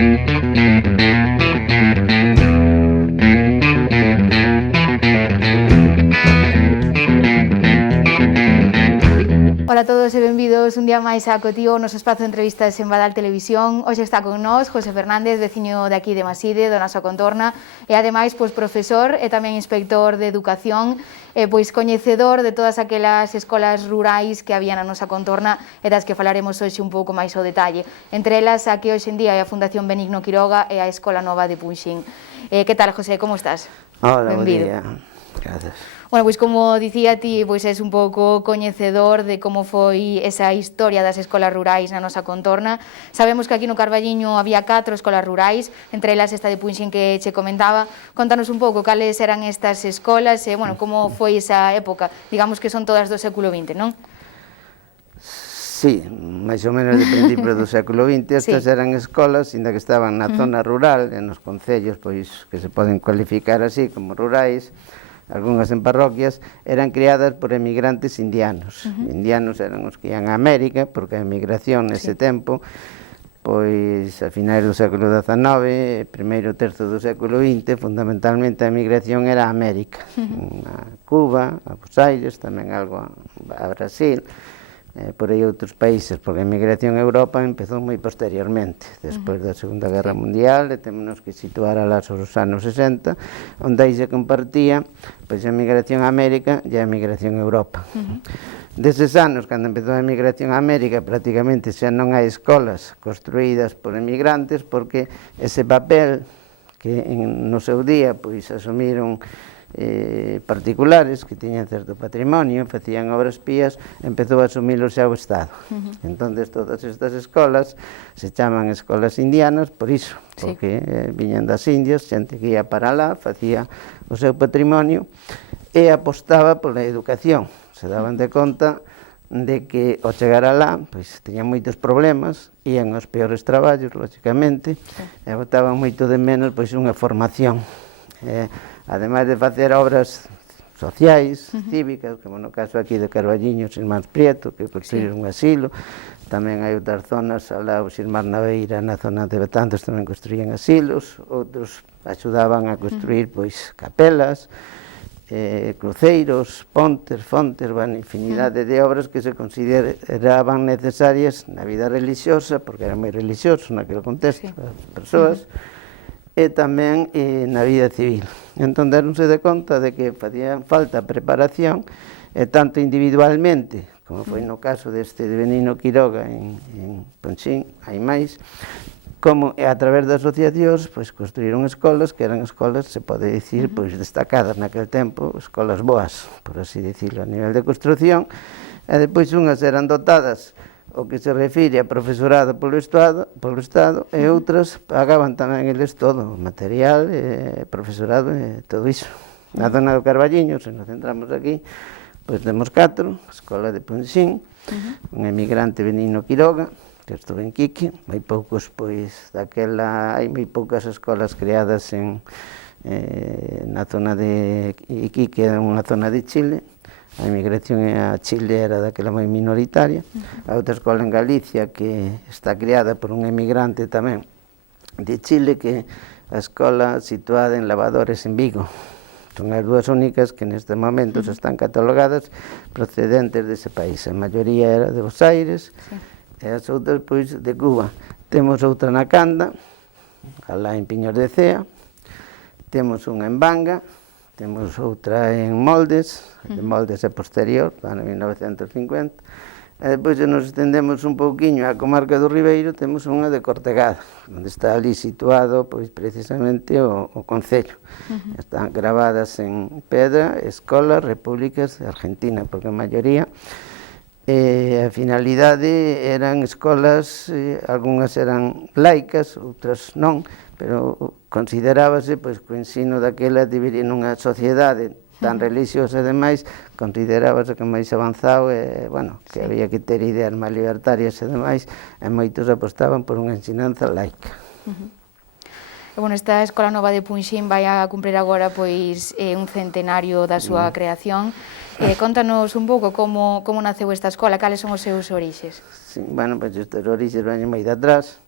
Ola a todos e benvidos un día máis a Cotío, o noso espazo de entrevistas en Badal Televisión. Hoxe está con nós José Fernández, veciño de aquí de Maside, da nosa contorna, e ademais profesor e tamén inspector de educación, coñecedor de todas aquelas escolas rurais que había na nosa contorna e das que falaremos hoxe un pouco máis ao detalle. Entre elas, a que hoxe en día é a Fundación Benigno Quiroga e a Escola Nova de Punxín. Que tal, José, como estás? Hola, bo día. Gracias. Bueno, pois como dicía ti, pois és un pouco coñecedor de como foi esa historia das escolas rurais na nosa contorna. Sabemos que aquí no Carballiño había 4 escolas rurais, entre elas esta de Punxín que che comentaba. Contanos un pouco cales eran estas escolas e, bueno, como foi esa época. Digamos que son todas do século XX, non? Sí, máis ou menos de principios do século XX. Estas eran escolas, ainda que estaban na zona rural, e nos concellos, pois, que se poden cualificar así como rurais, algunhas en parroquias, eran criadas por emigrantes indianos. Indianos eran os que ian a América, porque a emigración nese tempo, pois a finais do século XIX, primeiro terzo do século XX, fundamentalmente a emigración era a América, a Cuba, a Buenos Aires, tamén algo a Brasil, por aí outros países, porque a emigración a Europa empezou moi posteriormente, despois da Segunda Guerra Mundial, e temos que situar alas os anos 60, onde aí se compartía pois a emigración a América e a emigración a Europa. Deses anos, cando empezou a emigración a América, prácticamente xa non hai escolas construídas por emigrantes, porque ese papel que no seu día pois asumiron particulares que tiñan certo patrimonio, facían obras pías, empezou a asumilo xa o Estado. Entón, todas estas escolas se chaman escolas indianas por iso, porque viñan das Indias, xente que ia para lá, facía o seu patrimonio e apostaba pola educación. Se daban de conta de que ao chegar alá, pois, teñan moitos problemas, ían aos peores traballos, lógicamente, e botaban moito de menos pois unha formación. Ademais de facer obras sociais, cívicas, como no caso aquí de Carballiño, os irmáns Prieto, que construíron un asilo, tamén hai outras zonas, alá os irmáns Naveira, na zona de Betanzos, tamén construían asilos, outros axudaban a construir pois capelas, cruceiros, pontes, fontes, infinidade de obras que se consideraban necesarias na vida religiosa, porque era moi religioso naquele contexto, as persoas, e tamén na vida civil. Entón, deronse de conta de que facían falta preparación, tanto individualmente, como foi no caso deste de Benigno Quiroga en Punxín, hai máis, como a través de asociacións, pois, construíron escolas que eran escolas, se pode dicir, pois, destacadas naquele tempo, escolas boas, por así dicirlo, a nivel de construcción, e depois unhas eran dotadas o que se refire a profesorado polo Estado, e outras pagaban tamén eles todo, material, profesorado e todo iso. Na zona do Carballiño, se nos centramos aquí, pois temos 4, a Escola de Punxín, un emigrante Benigno Quiroga, que estuve en Quique, moi poucos, pois, daquela, hai moi poucas escolas creadas na zona de Quique, unha zona de Chile. A emigración a Chile era daquela moi minoritaria. A outra escola en Galicia que está creada por un emigrante tamén de Chile, que a escola situada en Lavadores en Vigo. Son as dúas únicas que neste momento están catalogadas procedentes dese país. A maioría era de Buenos Aires e as outras pois de Cuba. Temos outra na Canda, alá en Piños de Cea, temos unha en Banga, temos outra en Moldes, de Moldes é posterior, ano 1950, e depois se nos estendemos un pouquiño á comarca do Ribeiro, temos unha de Cortegada, onde está ali situado, pois, precisamente o concello. Están gravadas en pedra, escolas repúblicas de Argentina, porque a maioría, a finalidade eran escolas, algunhas eran laicas, outras non, pero considerábase pois, que o ensino daquela debería nunha sociedade tan religiosa e demais, considerábase que máis avanzado e, bueno, que había que ter ideas máis libertarias e demais, e moitos apostaban por unha ensinanza laica. Bueno, esta Escola Nova de Punxín vai a cumprir agora pois un centenario da súa creación. Contanos un pouco como naceu esta escola, cales son os seus orixes? Sí, bueno, pois estes orixes veñen moi de atrás.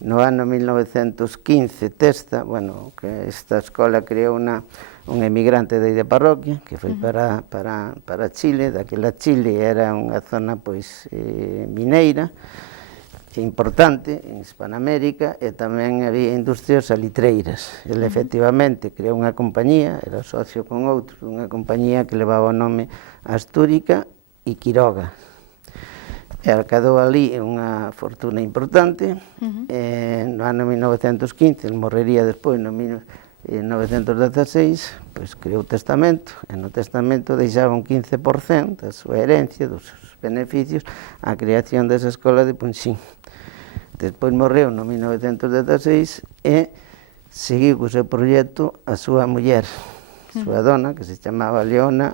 No ano 1915, Testa, bueno, que esta escola creou un emigrante de parroquia, que foi para Chile. Daquela Chile era unha zona pois mineira, importante en Hispanoamérica, e tamén había industrias salitreiras. Ele efectivamente creou unha compañía, era socio con outro, unha compañía que levaba o nome Astúrica e Quiroga. E acadou ali unha fortuna importante. No ano 1915, ele morrería despois no 1916, pois creou o testamento, e no testamento deixaba un 15% da súa herencia, dos seus beneficios, á creación desa escola de Punxín. Despois morreu no 1916 e seguiu co seu proxecto a súa muller, a súa dona, que se chamaba Leona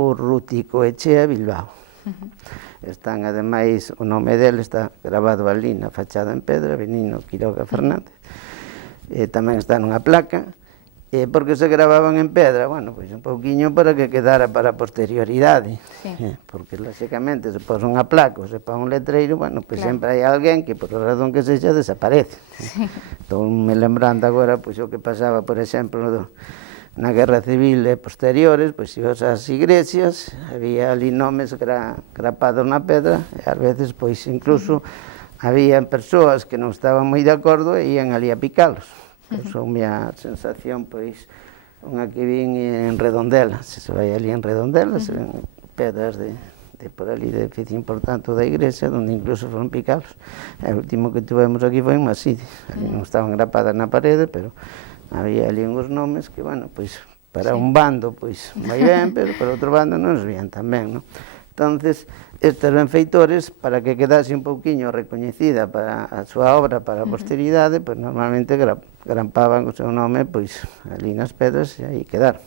Urruticoechea Bilbao. Están, ademais, o nome dele está grabado ali na fachada en pedra, Benigno Quiroga Fernández. Tamén está nunha placa. Por que se grababan en pedra? Bueno, pois un pouquiño para que quedara para a posterioridade. Porque, lóxicamente, se pos unha placa ou se pon un letreiro, bueno, pois sempre hai alguén que, por a razón que sexa, desaparece. Estou me lembrando agora, pois, o que pasaba, por exemplo, na Guerra Civil e posteriores, pois ibas ás igrexas, había ali nomes grapados na pedra, e ás veces, pois, incluso, había persoas que non estaban moi de acordo e ian ali a picalos. Son a sensación, pois, unha que vin en Redondela, se vai ali en Redondela, se ven pedras de por ali de edificio importante da igrexa, onde incluso foron picalos. O último que tivemos aquí foi en Maside, ali non estaban grapadas na parede, pero había ali uns nomes que, bueno, pois, para un bando, pois, vai ben, pero para outro bando non os vían tan ben, non? Entonces, estes benfeitores, para que quedase un pouquiño recoñecida para a súa obra para a posteridade, pois, normalmente grampaban o seu nome, pois, ali nas pedras, e aí quedaron,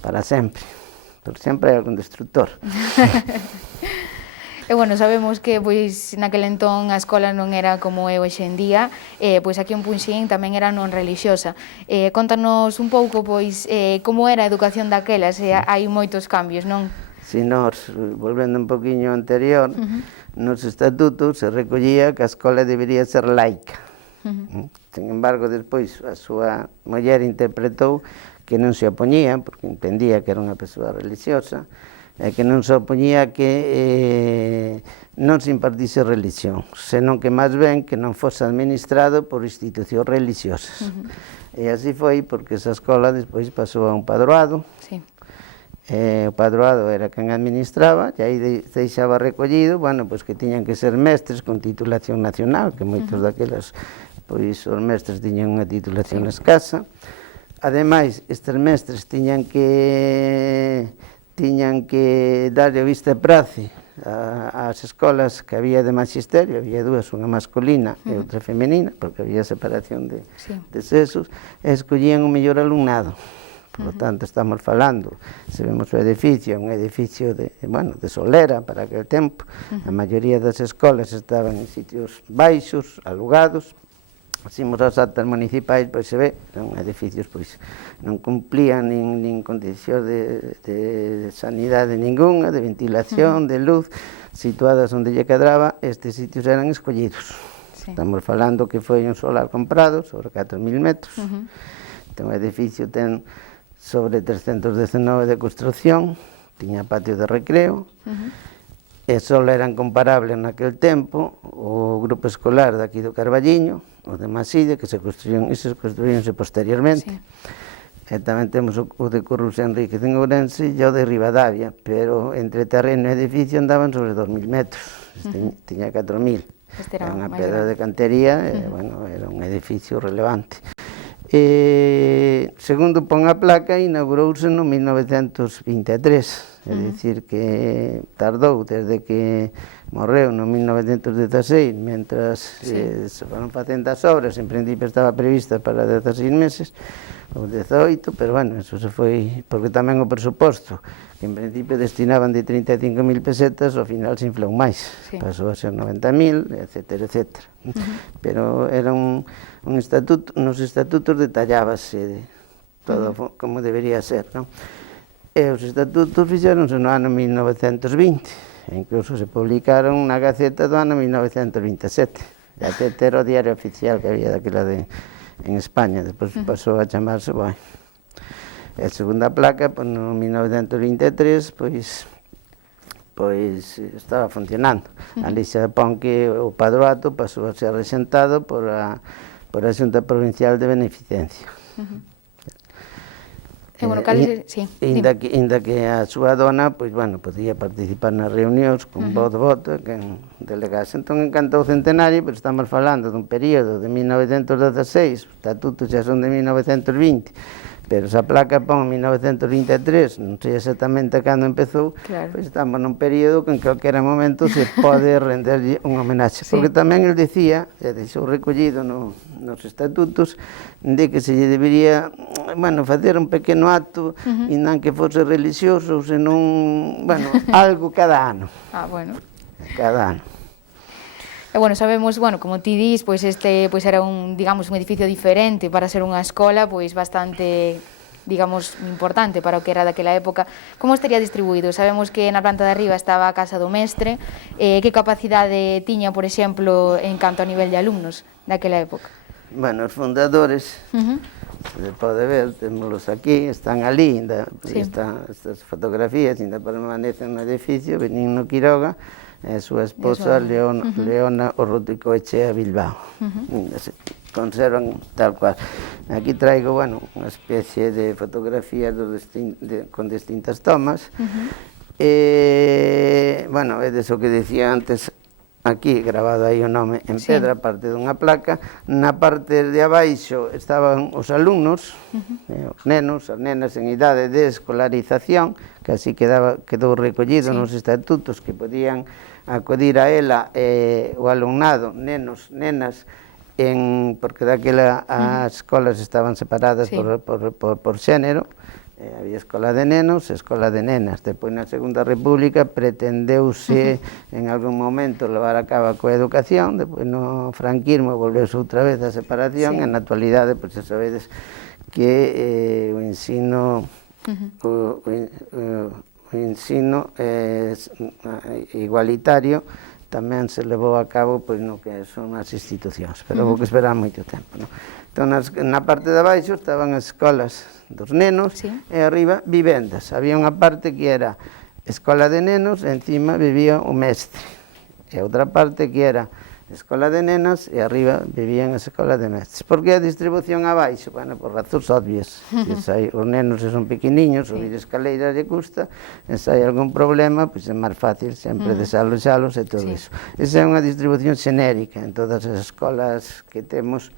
para sempre. Porque sempre hai algún destructor. E, bueno, sabemos que, pois, naquele entón a escola non era como é hoxe en día, pois aquí en Punxín tamén era non relixiosa. Contanos un pouco, pois, como era a educación daquela, se hai moitos cambios, non? Si nós, volvendo un poquinho anterior, nos estatutos se recollía que a escola debería ser laica. Sin embargo, despois a súa muller interpretou que non se opoñía, porque entendía que era unha persoa religiosa, que non se opoñía que non se impartise religión, senón que máis ben que non fose administrado por institucións religiosas. E así foi, porque esa escola despois pasou a un padroado. O padroado era quen administraba, e aí deixaba recollido, bueno, pois que tiñan que ser mestres con titulación nacional, que moitos daquelas, pois os mestres tiñan unha titulación escasa. Ademais, estes mestres tiñan que darlle vista e prace ás escolas que había de magisterio, había dúas, unha masculina e outra femenina, porque había separación de sexos, e escollían o mellor alumnado. Por lo tanto, estamos falando, se vemos o edificio, un edificio de solera para aquel tempo. A maioría das escolas estaban en sitios baixos, alugados. Asimos as actas municipais, pois se ve, eran edificios, pois, non cumplían nin condicións de sanidade ninguna, de ventilación, de luz, situadas onde lle cadraba, estes sitios eran escollidos. Estamos falando que foi un solar comprado, sobre 4.000 metros. Entón, o edificio ten sobre 319 de construcción, tiña patio de recreo, e só eran comparables naquel tempo o grupo escolar daqui do Carballiño, o de Maside, que se construíronse posteriormente. E tamén temos o de Currus Enríquez en Ourense e o de Ribadavia, pero entre terreno e edificio andaban sobre 2.000 metros, tiña 4.000. Era unha pedra de cantería, era un edificio relevante. Segundo pon a placa, inaugurouse no 1923, é dicir que tardou desde que morreu no 1916, mentras se foron facendo as obras, en principio estaba prevista para 16 meses, ou 18, pero bueno, eso se foi, porque tamén o presuposto, que en principio destinaban de 35.000 pesetas, ao final se inflou máis, pasou a ser 90.000, etcétera, etcétera. Pero era un estatuto, nos estatutos detallábase todo como debería ser, non? E os estatutos fixeronse no ano 1920, e incluso se publicaron na Gaceta do ano 1927. Gaceta era o diario oficial que había daquela en España, despois pasou a chamarse Boi. A segunda placa, pois, no 1923, pois estaba funcionando. Ali xa pon que o padroato pasou a ser rexentado por a Xunta Provincial de Beneficencia. Inda que a súa dona, pois, bueno, podía participar nas reunións con voz de voto, que delegase. Entón, en canto ao centenario, pois estamos falando dun período de 1916, os estatutos xa son de 1920, pero esa placa pon 1923, non sei exactamente cando empezou, pois estamos nun período que en calquera momento se pode renderlle un homenaxe, porque tamén el decía, e deixou recollido nos estatutos, de que se lle debería, bueno, facer un pequeno acto, e non que fose religioso, senón, bueno, algo cada ano. Cada ano. E, bueno, sabemos, bueno, como ti dis, pois este era un, digamos, un edificio diferente para ser unha escola, pois bastante, digamos, importante para o que era daquela época. Como estaría distribuído? Sabemos que na planta de arriba estaba a casa do mestre. Que capacidade tiña, por exemplo, en canto a nivel de alumnos daquela época? Bueno, os fundadores, se pode ver, témoslos aquí, están ali, estas fotografías, ainda permanecen no edificio, Benigno Quiroga, e a súa esposa Leona Orruticoechea Bilbao. Se conservan tal cual. Aquí traigo, bueno, unha especie de fotografías con distintas tomas. Bueno, é deso que decía antes, aquí grabado aí o nome en pedra, parte dunha placa. Na parte de abaixo estaban os alumnos, os nenos, as nenas en idade de escolarización, que así quedou recollido nos estatutos, que podían acudir a ela o alumnado, nenos, nenas, porque daquela as escolas estaban separadas por xénero. Había escola de nenos e escola de nenas. Depois, na Segunda República, pretendeuse en algún momento levar a cabo a coeducación, depois no franquismo volveuse outra vez a separación, e na actualidade, pois xa sabedes que o ensino igualitario tamén se levou a cabo pois no que son as institucións, pero houve que esperar moito tempo, non? Entón, na parte de abaixo estaban as escolas dos nenos e arriba vivendas. Había unha parte que era escola de nenos e encima vivía o mestre, e outra parte que era escola de nenas e arriba vivían as escolas de mestres. Por que a distribución abaixo? Bueno, por razóns obvias. Os nenos son pequeniños, subir escaleiras lle custa, e se hai algún problema, pois é máis fácil sempre desaloxalos e todo iso. Esa é unha distribución xenérica en todas as escolas que temos,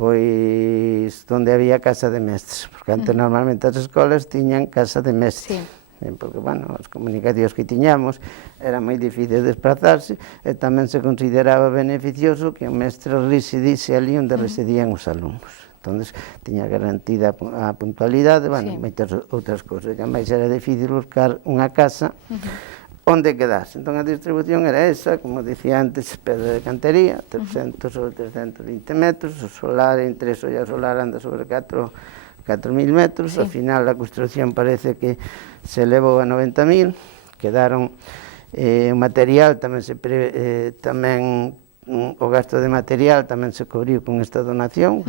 pois onde había casa de mestres, porque antes normalmente as escolas tiñan casa de mestres. Porque, bueno, as comunicacións que tiñamos era moi difícil desplazarse, e tamén se consideraba beneficioso que o mestre residise ali onde residían os alumnos. Entón, tiña garantida a puntualidade, bueno, moitas outras cousas. E máis era difícil buscar unha casa onde quedase. Entón, a distribución era esa, como dicía antes, pedra de cantería, 300 ou 320 metros, o solar, entre eso e o solar anda sobre 4.000 metros, ao final a construcción parece que se elevou a 90.000, quedaron o material, tamén o gasto de material tamén se cubriu con esta donación,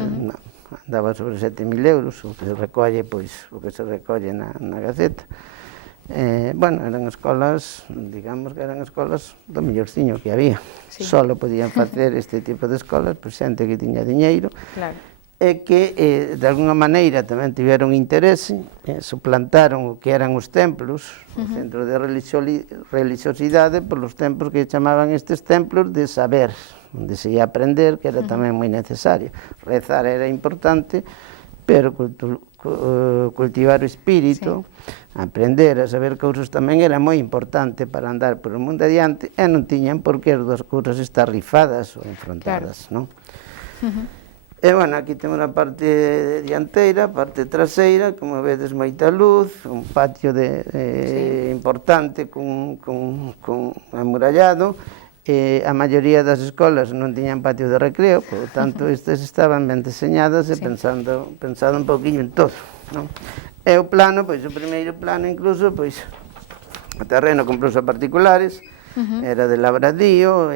andaba sobre 7.000 euros, o que se recolle, pois, o que se recolle na Gaceta. Bueno, eran escolas, digamos que eran escolas do mellorciño que había. Solo podían facer este tipo de escolas, pois, xente que tiña diñeiro, e que, de alguna maneira, tamén tiveron interese, suplantaron o que eran os templos, o centro de religiosidade, polos templos que chamaban estes templos de saber, onde se ia aprender, que era tamén moi necesario. Rezar era importante, pero cultivar o espírito, aprender a saber cousas tamén era moi importante para andar por o mundo adiante, e non tiñan por que as dúas cousas estar rifadas ou enfrontadas, non? E, bueno, aquí temos a parte dianteira, a parte traseira, como vedes, moita luz, un patio importante con amurallado. A maioría das escolas non tiñan patio de recreo, por tanto, estas estaban ben diseñadas e pensado un poquinho en todo, non? E o plano, pois, o primeiro plano, incluso, pois, o terreno comprouse a particulares, era de labradío,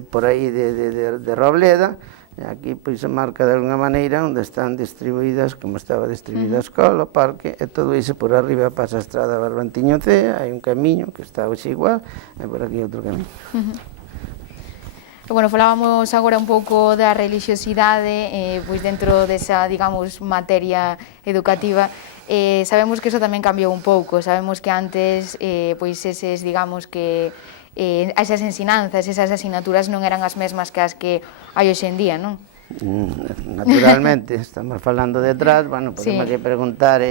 por aí de Robleda. Aquí pois se marca de alguna maneira onde están distribuídas, como estaba distribuída a escola, o parque, e todo iso por arriba pasa a estrada Barbantiño C, hai un camiño que está hoxe igual, e por aquí outro camiño. Bueno, falábamos agora un pouco da religiosidade, pois dentro desa, digamos, materia educativa. Sabemos que eso tamén cambiou un pouco, sabemos que antes, pois eses, digamos que esas ensinanzas, esas asignaturas non eran as mesmas que as que hai hoxe en día, non? Naturalmente, estamos falando de atrás, bueno, podemos que preguntar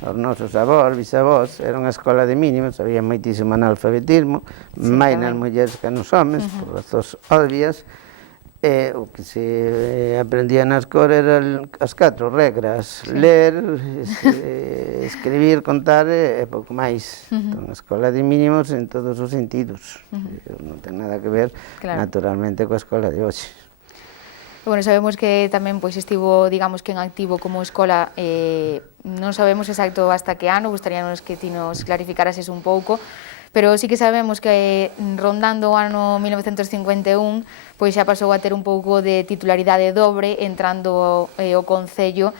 aos nosos avós, bisavós, era unha escola de mínimos, había moitísimo analfabetismo, máis nas mulleres que nos homes, por razóns obvias, o que se aprendía na escola eran as 4 regras, ler, escribir, contar e pouco máis. Entón, a escola de mínimos en todos os sentidos, non ten nada que ver, naturalmente, coa escola de hoxe. Bueno, sabemos que tamén pois estivo, digamos que en activo como escola, non sabemos exacto hasta que ano, gustaríanos que ti nos clarificarases un pouco, pero sí que sabemos que rondando o ano 1951 pois xa pasou a ter un pouco de titularidade dobre, entrando o Concello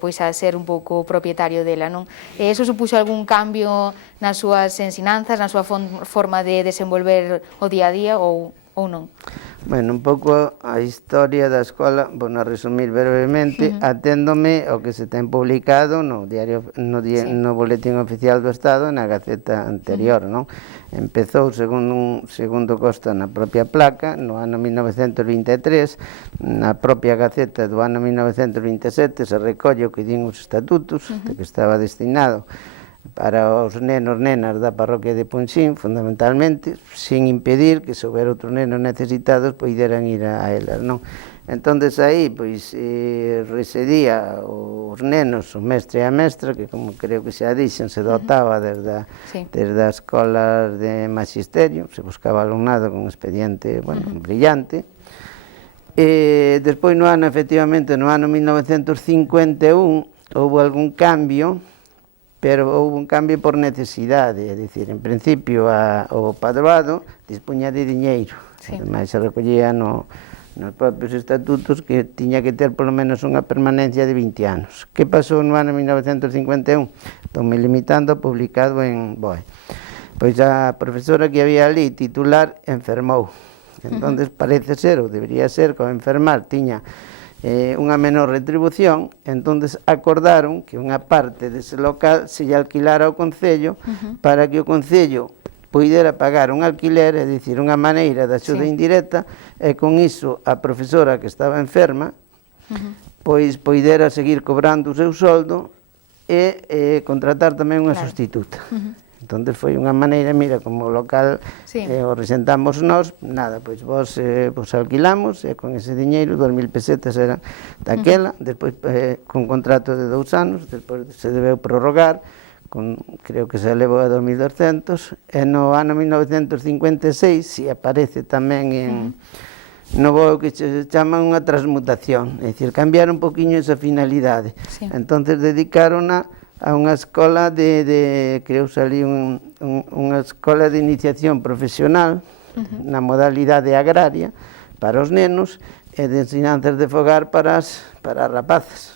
pois a ser un pouco propietario dela, non? Eso supuxo algún cambio nas súas ensinanzas, na súa forma de desenvolver o día a día ou non? Bueno, un pouco a historia da escola, vou a resumir brevemente, aténdome ao que se ten publicado no Boletín Oficial do Estado, na Gaceta anterior, non? Empezou, segundo consta na propia placa, no ano 1923, na propia Gaceta do ano 1927 se recolle o que din os estatutos, de que estaba destinado para os nenos, nenas da parroquia de Punxín, fundamentalmente, sin impedir que se houber outros nenos necesitados poideran ir a elas, non? Entón, aí, pois, residía os nenos, o mestre e a mestra, que, como creo que xa dixen, se dotaba desde as escolas de magisterio, se buscaba alumnado con expediente, bueno, brillante. Despois, no ano, efectivamente, no ano 1951, houve algún cambio, pero houve un cambio por necesidade, é dicir, en principio o padroado dispuña de diñeiro, ademais se recollía nos propios estatutos que tiña que ter polo menos unha permanencia de 20 anos. Que pasou no ano 1951? Estou me limitando a publicado en BOE. Pois a profesora que había ali, titular, enfermou. Entón, parece ser, ou debería ser, que ao enfermar tiña unha menor retribución, entón acordaron que unha parte dese local se lle alquilara ao Concello para que o Concello poidera pagar un alquiler, é dicir, unha maneira de axuda indirecta, e con iso a profesora que estaba enferma pois poidera seguir cobrando o seu soldo e contratar tamén unha sustituta. Entón, foi unha maneira, mira, como o local o resentamos nós, nada, pois vos alquilamos e con ese diñeiro, 2.000 pesetas eran daquela, despois con contrato de 2 anos, despois se debeu prorrogar, creo que se elevou a 2.200, e no ano 1956 si aparece tamén no BOE que se chama unha transmutación, é dicir, cambiar un poquinho esa finalidade. Entón, dedicaron a unha escola creo ali unha escola de iniciación profesional na modalidade agraria para os nenos e de ensinanzas de fogar para as rapazas.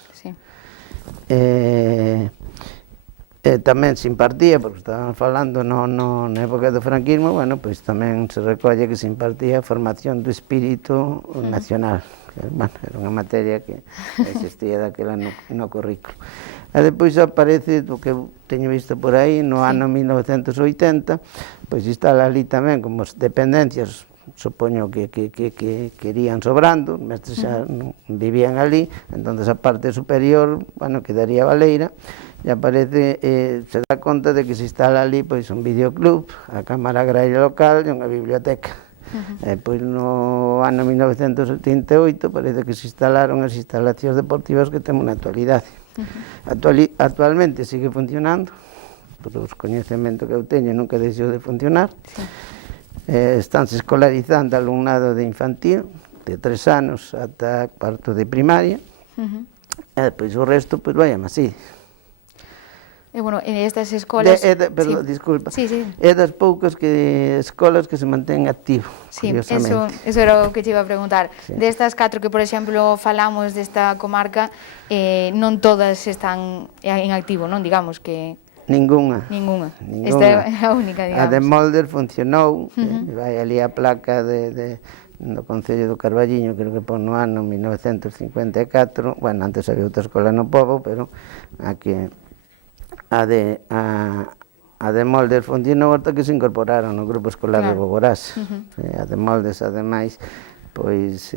Tamén se impartía, porque estaban falando na época do franquismo, bueno, pois tamén se recolle que se impartía formación do espírito nacional. Bueno, era unha materia que existía daquela no currículo. E depois aparece, o que teño visto por aí, no ano 1980, pois instala ali tamén como dependencias, supoño que irían sobrando, os mestres xa vivían ali, entón a parte superior, bueno, quedaría baleira, e aparece, se dá conta de que se instala ali pois un videoclub, a Cámara Agraria Local e unha biblioteca. Pois no ano 1978 parece que se instalaron as instalacións deportivas que temos na actualidade. Actualmente sigue funcionando, por os coñecementos que eu teño nunca deixou de funcionar. Estánse escolarizando alumnado de infantil, de 3 anos ata cuarto de primaria, e depois o resto, pois vai a Maside. E, bueno, en estas escolas... Perdón, disculpa. Sí, sí. É das poucas escolas que se mantén activo, Sí, curiosamente. eso era o que te iba a preguntar. Sí. Destas 4 que, por exemplo, falamos desta comarca, non todas están en activo, non? Digamos que... Ninguna. Esta é a única, digamos. A de Moldes funcionou, vai ali a placa no Concello do Carballiño, creo que pon no ano 1954, bueno, antes había outra escola no Pobo, pero aquí a de Moldes funcionou hasta que se incorporaron no grupo escolar de Bogorás. A de Moldes, ademais, pois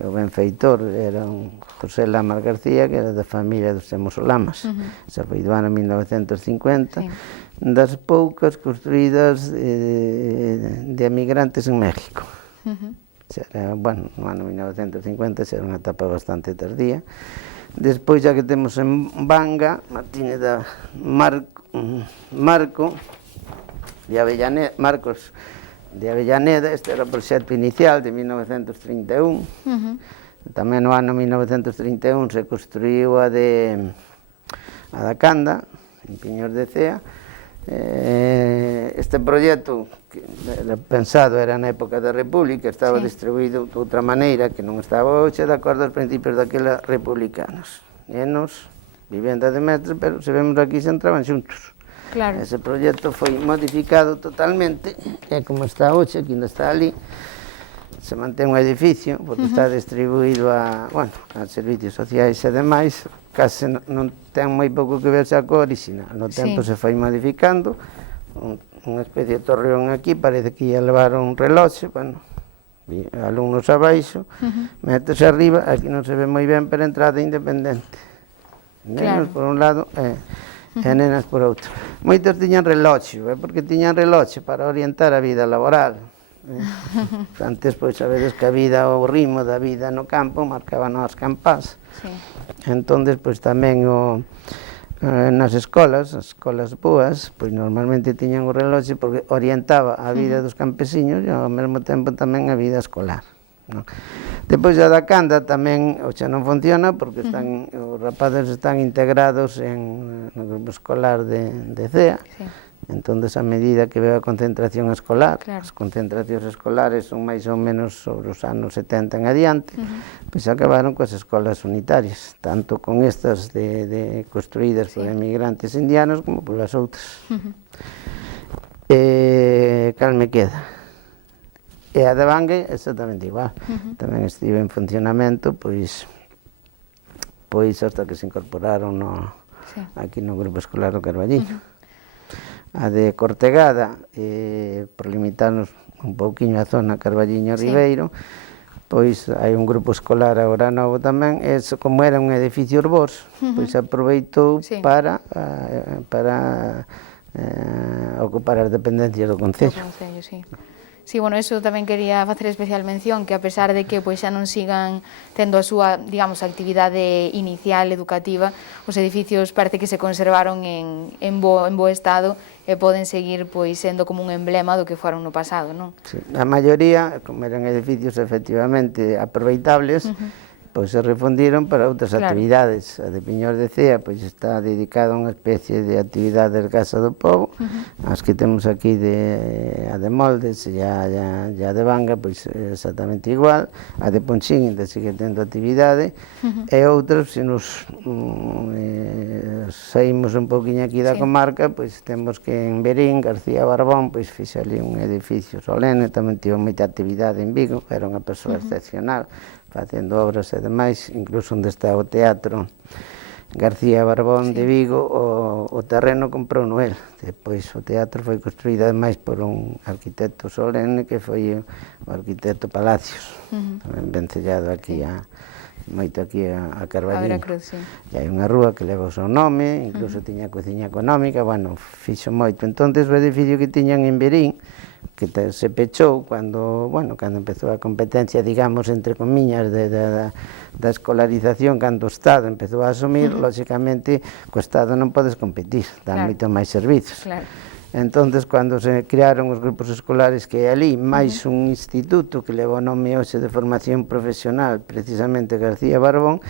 o benfeitor era un José Lamas García, que era da familia dos Chemos Lamas. Xa foi do ano 1950, das poucas construídas de emigrantes en México. Bueno, no ano 1950 xa era unha etapa bastante tardía. Despois, xa que temos en Vanga, Martínez da Marcos de Avellaneda, este era o proxecto inicial de 1931. Tamén no ano 1931 se construiu a da Canda, en Piñor de Cea. Este proxecto, pensado, era na época da República, estaba distribuído de outra maneira, que non estaba hoxe de acordo aos principios daquela republicanos. Nenos, vivenda de mestres, pero se vemos aquí se entraban xuntos. Claro. Ese proxecto foi modificado totalmente, e como está hoxe, aquí non está ali, se mantén un edificio, porque está distribuído a servicios sociais e demais, case non ten moi pouco que ver xa co original. No tempo se foi modificando, unha especie de torreón aquí, parece que ia levar un reloxe, bueno, alumnos abaixo, métese arriba, aquí non se ve moi ben, pero entrada independente. Nenos por un lado e nenas por outro. Moitos tiñan reloxe, porque tiñan reloxe para orientar a vida laboral. Antes, pois, sabedes que a vida, o ritmo da vida no campo marcaban as campás. Entón, pois, tamén nas escolas, as escolas boas, pois normalmente tiñan o reloxe porque orientaba a vida dos campesiños e ao mesmo tempo tamén a vida escolar. Depois a da Canda tamén xa non funciona porque os rapaces están integrados no grupo escolar de Cea. Entón, a medida que veo a concentración escolar, as concentracións escolares son máis ou menos sobre os anos 70 en adiante, pois acabaron coas escolas unitarias, tanto con estas construídas por emigrantes indianos como por as outras. Cal me queda? E a de Vangue exactamente igual, tamén estive en funcionamento, pois hasta que se incorporaron aquí no grupo escolar do Carballiño. A de Cortegada, por limitarnos un pouquiño a zona Carballiño-Ribeiro, pois hai un grupo escolar agora novo tamén, como era un edificio urbós, pois aproveitou para ocupar as dependencias do Concello. Sí, bueno, eso tamén quería facer especial mención, que a pesar de que pois xa non sigan tendo a súa, digamos, actividade inicial educativa, os edificios parece que se conservaron en bo estado e poden seguir pois sendo como un emblema do que foron no pasado, non? Sí, a maioría, como eran edificios efectivamente aproveitables, pois se refundiron para outras actividades. A de Piñor de Cea pois está dedicada a unha especie de actividades Casa do Pobo, as que temos aquí a de Moldes e a de Vanga pois exactamente igual, a de Ponchín ainda sigue tendo actividade, e outras, se nos saímos un pouquiño aquí da comarca, pois temos que en Verín, García Barbón, pois fixe ali un edificio solene, tamén tivo moita actividade en Vigo, era unha persoa excepcional, facendo obras e demais, incluso onde está o teatro García Barbón de Vigo, o terreno comprou Noel. Depois o teatro foi construído ademais por un arquitecto solene que foi o arquitecto Palacios, tamén vencellado aquí moito aquí a Carballiño. E hai unha rúa que leva o seu nome, incluso tiña cociña económica, bueno, fixo moito. Entón, o edificio que tiñan en Verín, que se pechou cando empezou a competencia, digamos, entre comiñas, da escolarización, cando o Estado empezou a asumir, lóxicamente, co Estado non podes competir, dan moito máis servizos. Entón, cando se crearon os grupos escolares que hai ali, máis un instituto que leva o nome hoxe de formación profesional, precisamente García Barbón,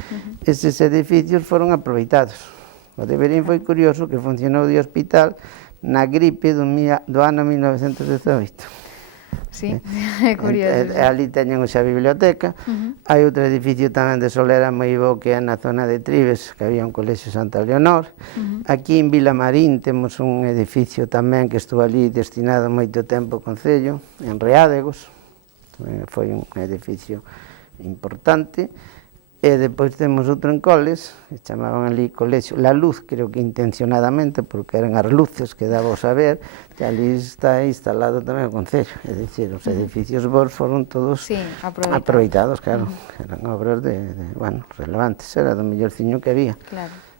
eses edificios foron aproveitados. O de Verín foi curioso que funcionou de hospital na gripe do ano 1918. Sí, é curioso. Ali teñen xa a biblioteca. Hai outro edificio tamén de Solera moi bo que é na zona de Tribes, que había un colexio Santa Leonor. Aquí en Vilamarín temos un edificio tamén que estuvo ali destinado moito tempo ao Concello, en Reádegos. Foi un edificio importante. E depois temos outro en Coles, que chamaban ali Colexio La Luz, creo que intencionadamente, porque eran as luces que daba a saber, que ali está instalado tamén o Concello. É dicir, os edificios bons foron todos aproveitados, claro. Eran obras relevantes, era do mellorciño que había.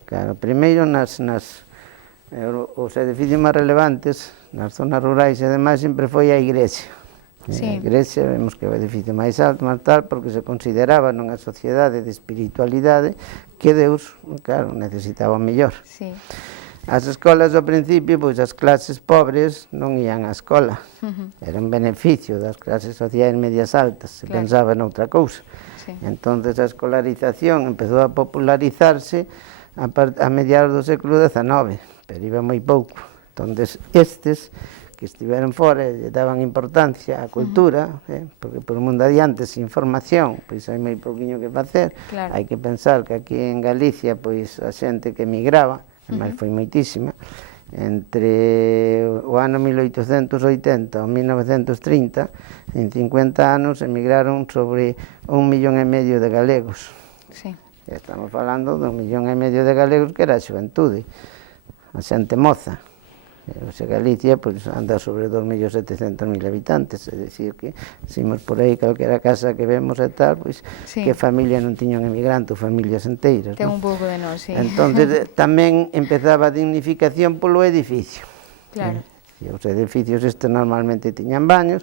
Claro, primeiro os edificios máis relevantes, nas zonas rurais e demais, sempre foi a igrexa. A igrexa, vemos que é o edificio máis alto, máis tal, porque se consideraba nunha sociedade de espiritualidade que Deus, claro, necesitaba o mellor. As escolas ao principio, pois as clases pobres non ían á escola, era un beneficio das clases sociais medias altas, se pensaba noutra cousa. Entonces a escolarización empezou a popularizarse a mediados do século XIX, pero iba moi pouco. Entonces estes que estiveron fora e daban importancia á cultura, porque por o mundo adiante, sin formación, pois hai moi pouquiño que facer. Hai que pensar que aquí en Galicia, pois a xente que emigraba, ademais foi moitísima, entre o ano 1880 e 1930, en 50 anos emigraron sobre 1,5 millón de galegos. Estamos falando de 1,5 millón de galegos que era a xuventude, a xente moza. Galicia anda sobre 2.700.000 habitantes, é dicir que se imos por aí calquera casa que vemos e tal, pois que familia non tiña un emigrante ou familias enteiras. Ten un pouco de nós, sí. Entón tamén empezaba a dignificación polo edificio. Os edificios estes normalmente tiñan baños,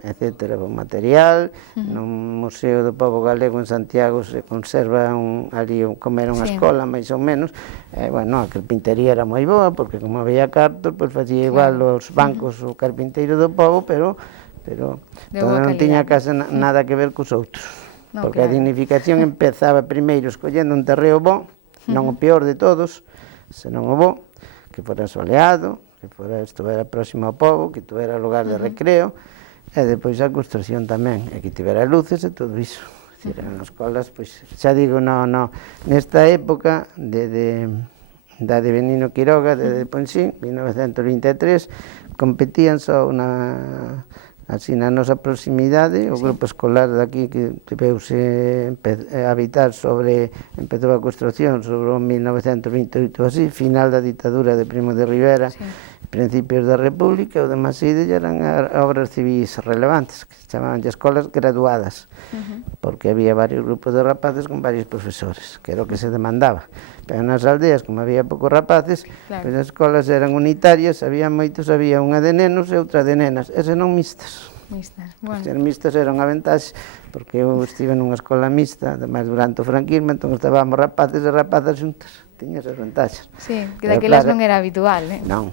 etcétera, o material. No Museo do Pobo Galego en Santiago se conserva ali como era unha escola, máis ou menos. A carpintería era moi boa, porque como había cartos, facía igual os bancos o carpinteiro do pobo, pero non tiña case nada que ver cos outros. Porque a dignificación empezaba primeiro escollendo un terreo bo, non o peor de todos, senón o bo, que fora soleado, que estuvera próximo ao pobo, que tuvera lugar de recreo, e depois a construcción tamén, e que tivera luces e todo iso. Eran as escolas, xa digo, nesta época da de Benino Quiroga, de Ponsín, 1923, competían só así na nosa proximidade, o grupo escolar daqui que tiveuse a habitar empezou a construcción sobre o 1928 así, final da ditadura de Primo de Rivera, principios da República, o de Maside eran obras civis relevantes, que se chamaban escolas graduadas, porque había varios grupos de rapaces con varios profesores, que era o que se demandaba. Pero nas aldeas, como había poucos rapaces, as escolas eran unitarias, había moitos, había unha de nenos e outra de nenas, e senón mixtas. Ser mixtas era unha ventaxe, porque eu estive nunha escola mixta, ademais durante o franquismo, entón estábamos rapaces e rapazas xuntas. Tiña esas ventaxas. Sí, que daquelas non era habitual, Non,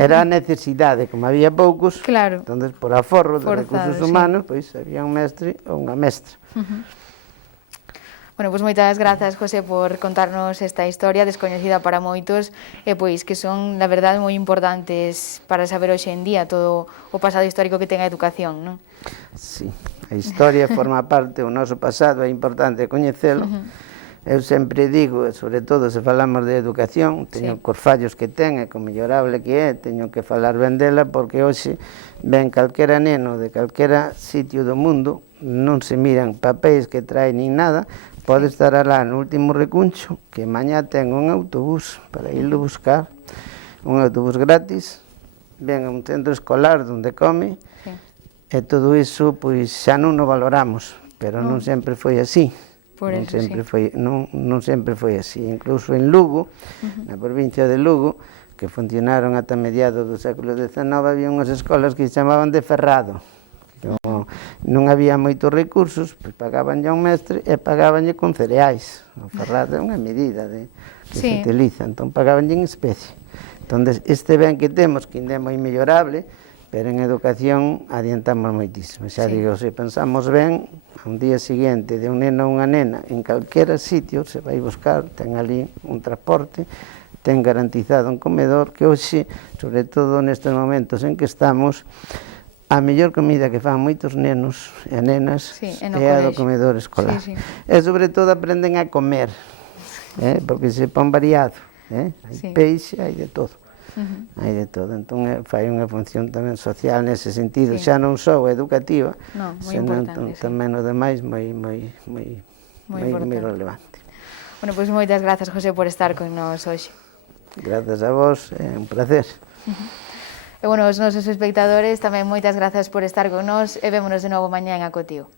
era a necesidade, como había poucos, entón por aforro de recursos humanos, pois había un mestre ou unha mestra. Bueno, pois moitas grazas, José, por contarnos esta historia descoñecida para moitos e pois que son, na verdade, moi importantes para saber hoxe en día todo o pasado histórico que ten a educación, non? Sí, a historia forma parte do noso pasado, é importante coñecelo. Eu sempre digo, sobre todo se falamos de educación, teño cos fallos que ten e co mellorable que é, teño que falar ben dela, porque hoxe ven calquera neno de calquera sitio do mundo, non se miran papéis que trae nin nada, pode estar alá no último recuncho, que mañá ten un autobús para irlo buscar, un autobús gratis, ven a un centro escolar onde come, e todo iso pois xa non o valoramos, pero non sempre foi así. Non sempre foi así. Incluso en Lugo, na provincia de Lugo, que funcionaron ata mediados do século XIX, había unhas escolas que se chamaban de Ferrado. Non había moitos recursos, pois pagabanlle a un mestre e pagabanlle con cereais. O ferrado é unha medida que se utiliza, entón pagabanlle en especie. Entón, este ben que temos, que ainda é moi mellorable, pero en educación adiantamos moitísimo. Xa digo, se pensamos ben, un día seguinte de un neno ou unha nena en calquera sitio se vai buscar, ten ali un transporte, ten garantizado un comedor que hoxe, sobre todo nestes momentos en que estamos, a mellor comida que fan moitos nenos e nenas é a do comedor escolar. E sobre todo aprenden a comer, porque se pon variado, hai peixe, hai de todo. Hai de todo, entón fai unha función tamén social nese sentido, xa non só educativa, senón tamén o demais moi relevante. Bueno, pois moitas grazas, José, por estar con nós hoxe. Grazas a vos, é un placer. E, bueno, os nosos espectadores tamén moitas grazas por estar con nós e vémonos de novo mañá en Acotío.